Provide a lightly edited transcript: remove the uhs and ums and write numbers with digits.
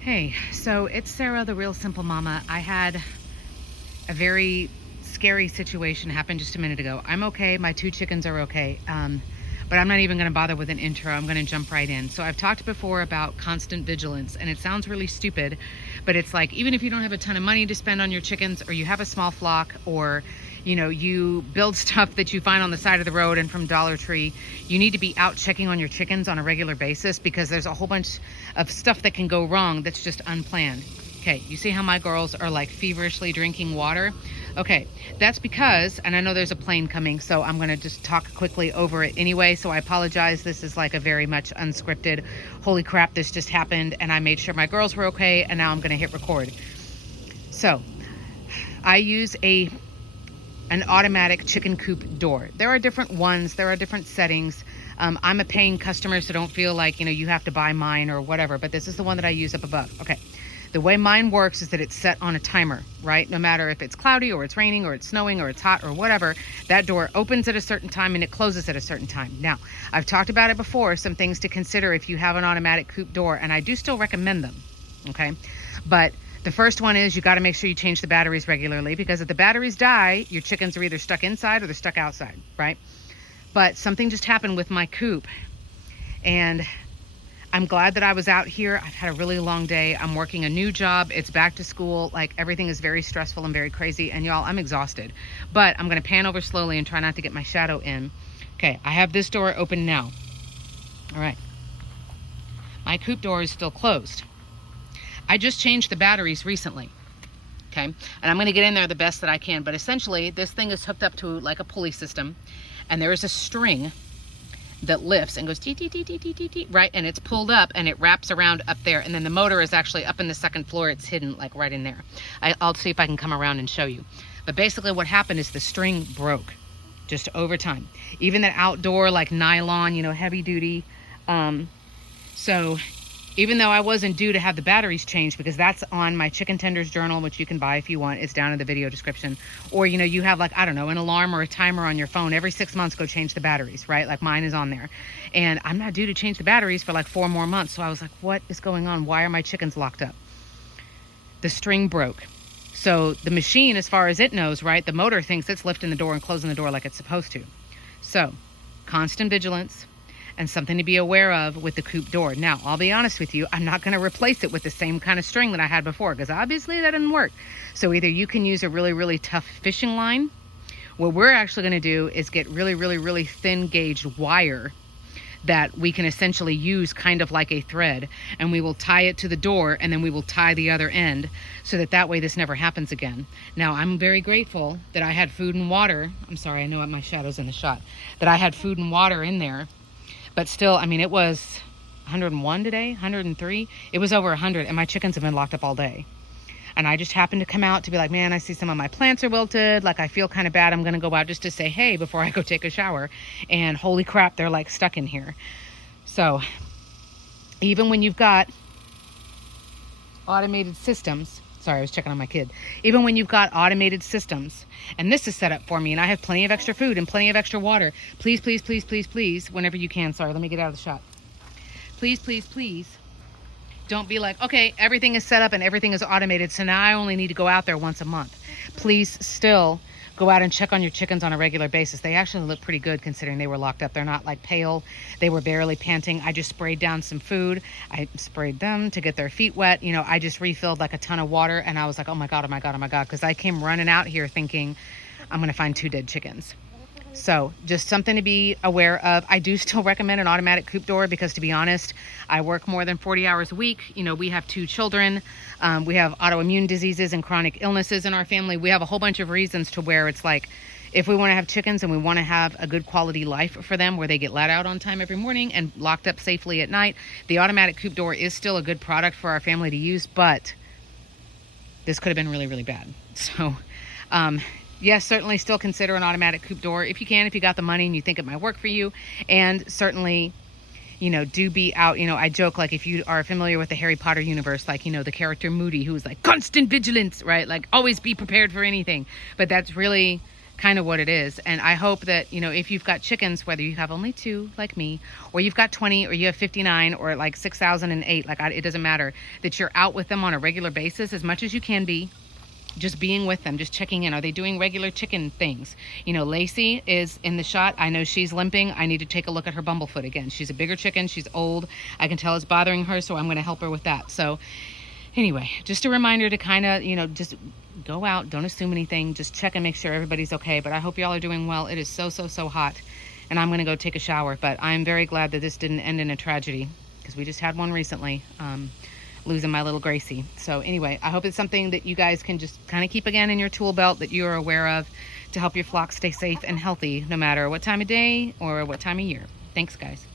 Hey, so it's Sarah, the Real Simple Mama. I had a very scary situation happen just a minute ago. I'm okay. My 2 chickens are okay. But I'm not even going to bother with an intro. I'm going to jump right in. So I've talked before about constant vigilance, and it sounds really stupid, but it's like, even if you don't have a ton of money to spend on your chickens, or you have a small flock, or you build stuff that you find on the side of the road and from Dollar Tree, you need to be out checking on your chickens on a regular basis, because there's a whole bunch of stuff that can go wrong that's just unplanned. Okay, you see how my girls are like feverishly drinking water? Okay, that's because, and I know there's a plane coming, so I'm gonna just talk quickly over it anyway, so I apologize. This is like a very much unscripted, holy crap, this just happened, and I made sure my girls were okay, and now I'm gonna hit record. So, I use an automatic chicken coop door. There are different ones, there are different settings. I'm a paying customer, so don't feel like, you have to buy mine or whatever, but this is the one that I use up above. Okay. The way mine works is that it's set on a timer, right? No matter if it's cloudy or it's raining or it's snowing or it's hot or whatever, that door opens at a certain time and it closes at a certain time. Now, I've talked about it before, some things to consider if you have an automatic coop door, and I do still recommend them, okay? But the first one is you got to make sure you change the batteries regularly, because if the batteries die, your chickens are either stuck inside or they're stuck outside, right? But something just happened with my coop, and I'm glad that I was out here. I've had a really long day. I'm working a new job. It's back to school. Like, everything is very stressful and very crazy. And y'all, I'm exhausted. But I'm going to pan over slowly and try not to get my shadow in. Okay, I have this door open now. All right. My coop door is still closed. I just changed the batteries recently. Okay, and I'm going to get in there the best that I can. But essentially, this thing is hooked up to like a pulley system. And there is a string that lifts and goes tee, tee, tee, tee, tee, tee, tee, right? And it's pulled up and it wraps around up there. And then the motor is actually up in the second floor. It's hidden like right in there. I'll see if I can come around and show you. But basically what happened is the string broke just over time. Even that outdoor like nylon, heavy duty. So even though I wasn't due to have the batteries changed, because that's on my Chicken Tenders journal, which you can buy if you want. It's down in the video description. Or, you have like, I don't know, an alarm or a timer on your phone. Every 6 months, go change the batteries, right? Like mine is on there. And I'm not due to change the batteries for like 4 more months. So I was like, what is going on? Why are my chickens locked up? The string broke. So the machine, as far as it knows, right, the motor thinks it's lifting the door and closing the door like it's supposed to. So constant vigilance. And something to be aware of with the coop door. Now, I'll be honest with you, I'm not going to replace it with the same kind of string that I had before, because obviously that didn't work. So either you can use a really, really tough fishing line. What we're actually going to do is get really, really, really thin gauge wire that we can essentially use kind of like a thread, and we will tie it to the door, and then we will tie the other end, so that way this never happens again. Now, I'm very grateful that I had food and water. I'm sorry, I know my shadow's in the shot. That I had food and water in there. But still, I mean, it was 101 today, 103. It was over 100, and my chickens have been locked up all day. And I just happened to come out to be like, man, I see some of my plants are wilted. Like, I feel kind of bad. I'm going to go out just to say hey before I go take a shower. And holy crap, they're like stuck in here. So even when you've got automated systems, sorry, I was checking on my kid. Even when you've got automated systems, and this is set up for me, and I have plenty of extra food and plenty of extra water, please, please, please, please, please, whenever you can, sorry, let me get out of the shot. Please, please, please, don't be like, okay, everything is set up and everything is automated, so now I only need to go out there once a month. Please still go out and check on your chickens on a regular basis. They actually look pretty good considering they were locked up. They're not like pale. They were barely panting. I just sprayed down some food. I sprayed them to get their feet wet. I just refilled like a ton of water, and I was like, oh my God, oh my God, oh my God. Because I came running out here thinking I'm going to find 2 dead chickens. So just something to be aware of. I do still recommend an automatic coop door, because to be honest, I work more than 40 hours a week. We have 2 children. We have autoimmune diseases and chronic illnesses in our family. We have a whole bunch of reasons to where it's like, if we want to have chickens and we want to have a good quality life for them, where they get let out on time every morning and locked up safely at night, the automatic coop door is still a good product for our family to use, but this could have been really, really bad. So, yes, certainly still consider an automatic coop door if you can, if you got the money and you think it might work for you. And certainly, do be out. I joke, like, if you are familiar with the Harry Potter universe, like, the character Moody, who's like constant vigilance, right? Like, always be prepared for anything. But that's really kind of what it is. And I hope that, you know, if you've got chickens, whether you have only 2 like me, or you've got 20, or you have 59, or like 6,008, like it doesn't matter, that you're out with them on a regular basis as much as you can be. Just being with them, just checking in. Are they doing regular chicken things? You know, Lacey is in the shot. I know she's limping. I need to take a look at her bumblefoot again. She's a bigger chicken. She's old. I can tell it's bothering her, so I'm going to help her with that. So anyway, just a reminder to kind of, you know, just go out. Don't assume anything. Just check and make sure everybody's okay. But I hope y'all are doing well. It is so, so, so hot. And I'm going to go take a shower. But I'm very glad that this didn't end in a tragedy, because we just had one recently. Losing my little Gracie. So anyway, I hope it's something that you guys can just kind of keep again in your tool belt, that you are aware of, to help your flock stay safe and healthy no matter what time of day or what time of year. Thanks, guys.